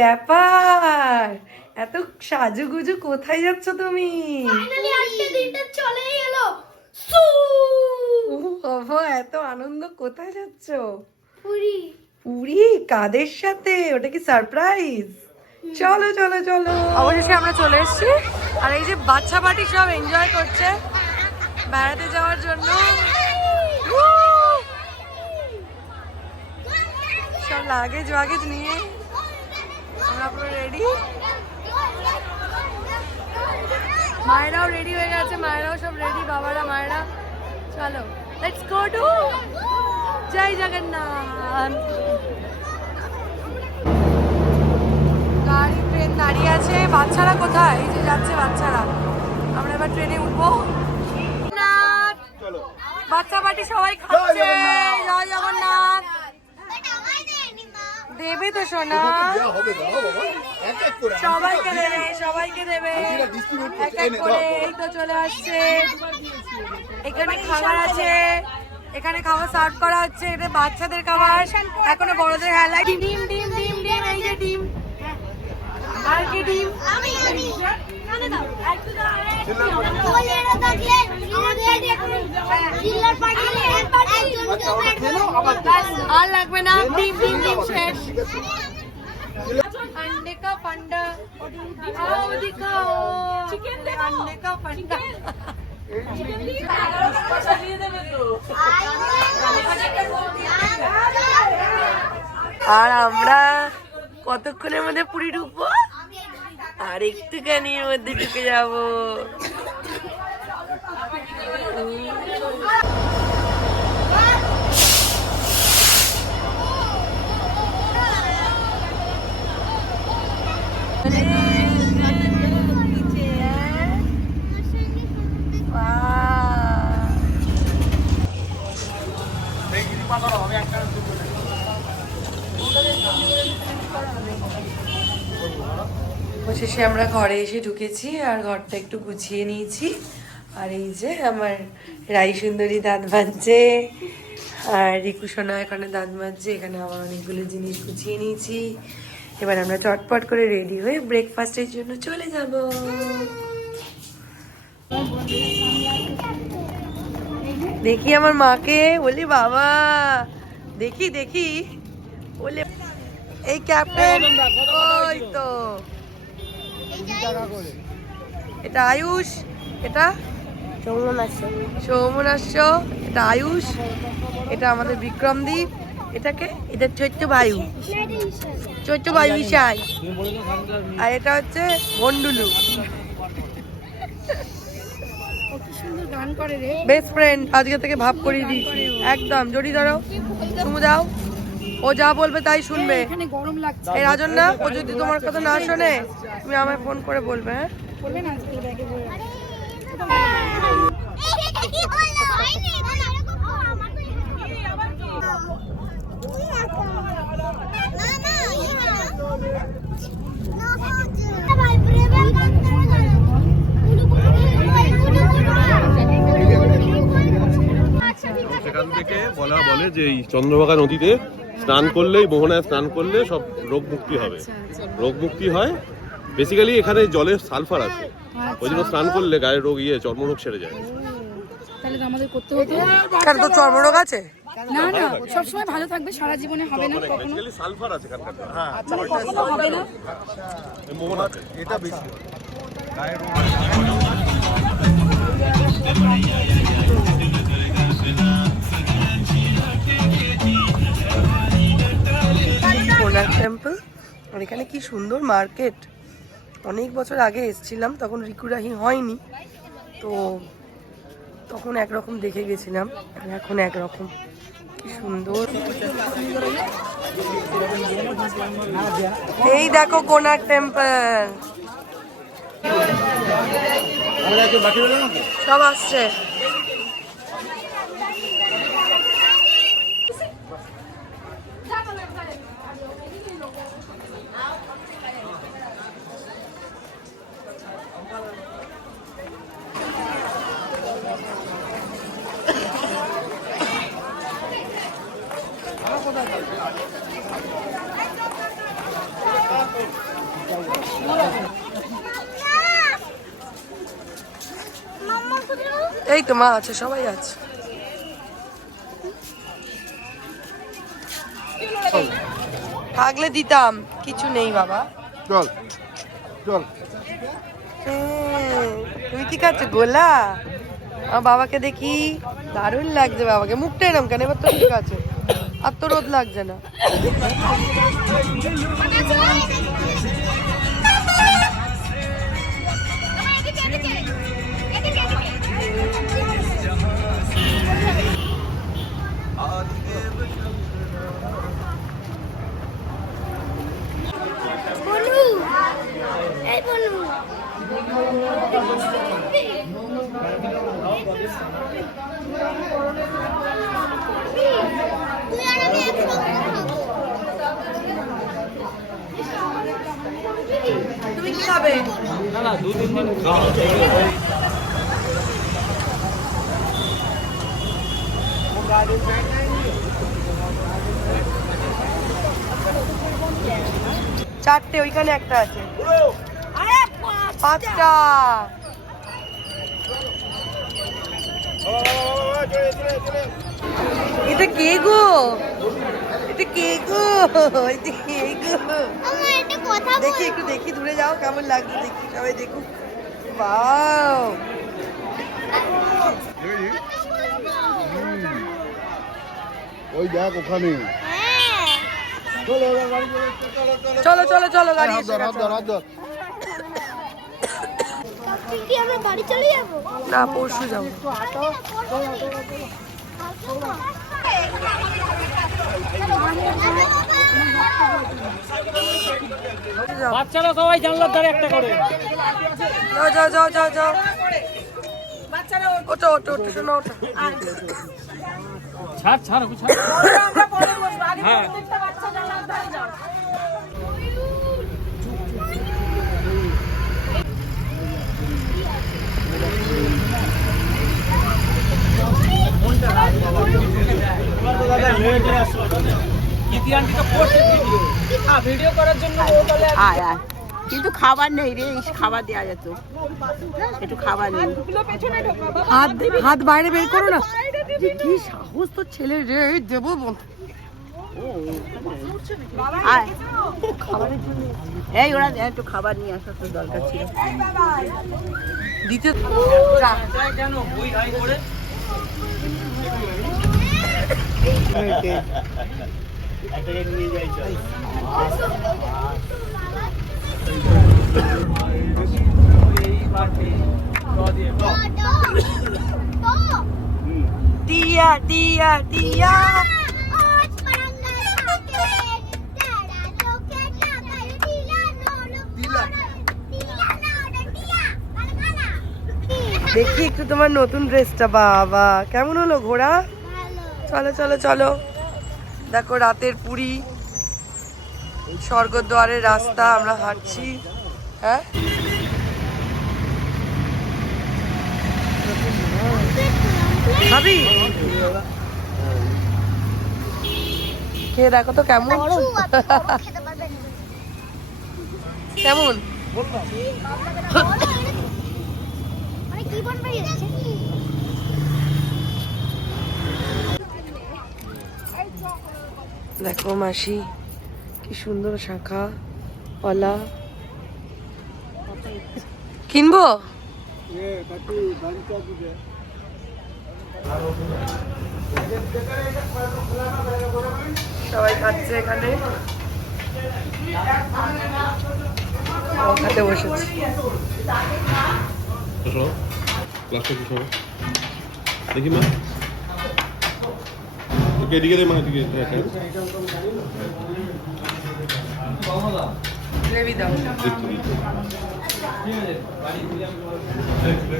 ব্যাপার, এত সাজুগুজু কোথায় যাচ্ছ তুমি? ফাইনালি আজকে দিনটা চলেই এলো। ও বাবা, এত আনন্দ, কোথায় যাচ্ছ? পুরি। পুরী? কাদের সাথে? ওটা কি সারপ্রাইজ? চলো চলো চলো। অবশেষে আমরা চলে এসেছি, আর এই যে বাচ্চা পার্টি সব এনজয় করছে বেড়াতে যাওয়ার জন্য। সব লাগেজ ওয়াগেজ নিয়ে আমরা পুরো রেডি। মায়েরাও রেডি হয়ে গেছে, মায়েরাও সব রেডি, বাবারা মায়েরা। চলো লেটস গো টু জয় জগন্নাথ। গাড়ি ট্রেন দাঁড়িয়ে আছে, বাচ্চারা কোথায়? এই যে যাচ্ছে বাচ্চারা, আমরা এবার ট্রেনে উঠবো। বাচ্চা পার্টি সবাই খাচ্ছে, জয় জগন্নাথ। দেবে তো সোনা, সবাইকে দেবে, সবাইকে দেবে এক এক করে। এই তো চলে আসছে, এখানে খাবার আছে, এখানে খাবার সার্ভ করা হচ্ছে। এটা বাচ্চাদের খাবার, এখনো বড়দের হেলা। ডিম ডিম ডিম ডিম, এই যে ডিম, আর কি ডিম। আর লাগবে না, ডিম ডিম ডিম শেষ। अंडे का फंडा आओ दिखाओ, अंडे का फंडा। আর আমরা কতক্ষণের মধ্যে পুরী ঢুকবো? আর একটুখানির মধ্যে ঢুকে যাবো। অবশেষে আমরা ঘরে এসে ঢুকেছি, আর ঘরটা একটু গুছিয়ে নিয়েছি। আর এই যে আমার রাই সুন্দরী দাঁত মাজছে, আর রিকু সোনা এখানে দাঁত মাজছে। এখানে আমার অনেকগুলো জিনিস গুছিয়ে নিয়েছি। এবার আমরা চটপট করে রেডি হয়ে ব্রেকফাস্টের জন্য চলে যাব। দেখি আমার মাকে, বলি বাবা, দেখি দেখি, বলে এই ক্যাপ্টেন, ওই তো এটা আয়ুষ, এটা সৌমনাস্য, এটা আয়ুষ, এটা আমাদের বিক্রমদীপ, এটাকে, এটা চৈত্য বায়ু, চৈত্য বায়ু ইশাই, আর এটা হচ্ছে বন্ডুলু, বেস্ট ফ্রেন্ড। আজকে থেকে ভাব করিয়ে দিয়েছি একদম। জড়ি ধরো, চুমু দাও, ও যা বলবে তাই শুনবে। এই রাজন না, ও যদি তোমার কথা না শোনে তুমি আমায় ফোন করে বলবে। হ্যাঁ, সেখান থেকে বলে যে এই চন্দ্রভাগা নদীতে স্নান করলেই, মোহনায় স্নান করলে সব রোগ মুক্তি হবে। রোগ মুক্তি হয় বেসিক্যালি, এখানে জলে সালফার আছে, ওই জন্য স্নান করলে গায়ের রোগ, চর্মরোগ সেরে যায়। তাহলে তো আমাদের করতে হতো। কার তো চর্মরোগ আছে? না না, সব সময় ভালো থাকবে, সারা জীবনে হবে না কখনো। বেসিক্যালি সালফার আছে এখানকার। হ্যাঁ, কখনো হবে না। মোহনাতে এটা বেশি গায়ের রোগ। কোনার্ক টেম্পল, আর এখানে কি সুন্দর মার্কেট। অনেক বছর আগে এসেছিলাম, তখন রিকুরাহি হয়নি, তো তখন একরকম দেখে গেছিলাম, আর এখন একরকম। কি সুন্দর। এই দেখো কোনার্ক টেম্পল, সব আসছে। এই তো মা আছে, সবাই আছে। থাকলে দিতাম, কিছু নেই বাবা। চল চল। তুমি কি খাচ্ছ? গোলা? আমার বাবাকে দেখি, দারুণ লাগছে বাবাকে। মুখটা এরম কেন? এবার তো ঠিক আছে, আর তো রোদ লাগছে না। বনু, এই বনু। তুই আর আমি একসঙ্গে খাবো। তুমি কি খাবে? চারটে, ওইখানে একটা আছে। পাঁচটা। এটা কে গো? এটা কে গো? এটা কে গো? আমার একটা কথা দেখি, একটু দেখি, দূরে যাও, কেমন লাগছে দেখি, সবাই দেখুক। বাও, ওই দেখ ওখানে। হ্যাঁ, চলো চলো চলো, গাড়ি হাত এসে ধর, হাত গেছে। ধর, হাত ধর। তুই কি আমরা বাড়ি চলে যাবো? না, পরশু যাবো। বাচ্চারা সবাই জানলার ধারে একটা করে। যাও যাও যাও যাও যাও। ওটো ওটো ওটো, শোনো ওটো। ছাড় ছাড় ওকে ছাড়। হ্যাঁ ভিডিও করার জন্য আয় আয়, কিন্তু খাবার নেই রে, খাবার দেওয়া যেত, একটু খাবার নেই। হাত হাত বাইরে বের করো না। কি সাহস তোর ছেলে রে! দেবো আয় খাবারের জন্য, এই ওরা একটু খাবার নিয়ে আসা তো দরকার ছিল। দিতে। কেন বই হাই করে টিয়া টিয়া টিয়া। দেখি একটু তোমার নতুন ড্রেসটা। বাবা, কেমন হলো ঘোড়া? চলো চলো চলো। দেখো রাতের পুরী, স্বর্গদ্বারের রাস্তা, আমরা হাঁটছি। হ্যাঁ, খাবি? খেয়ে দেখো তো কেমন কেমন। কি বলবে? দেখো মাসি, কি সুন্দর শাখা কলা। কিনবো? সবাই খাচ্ছে এখানে, খাতে বসেছি। দেখি মা, এদিকে দে মা, এদিকে। গ্রেভি দাও। দেখতে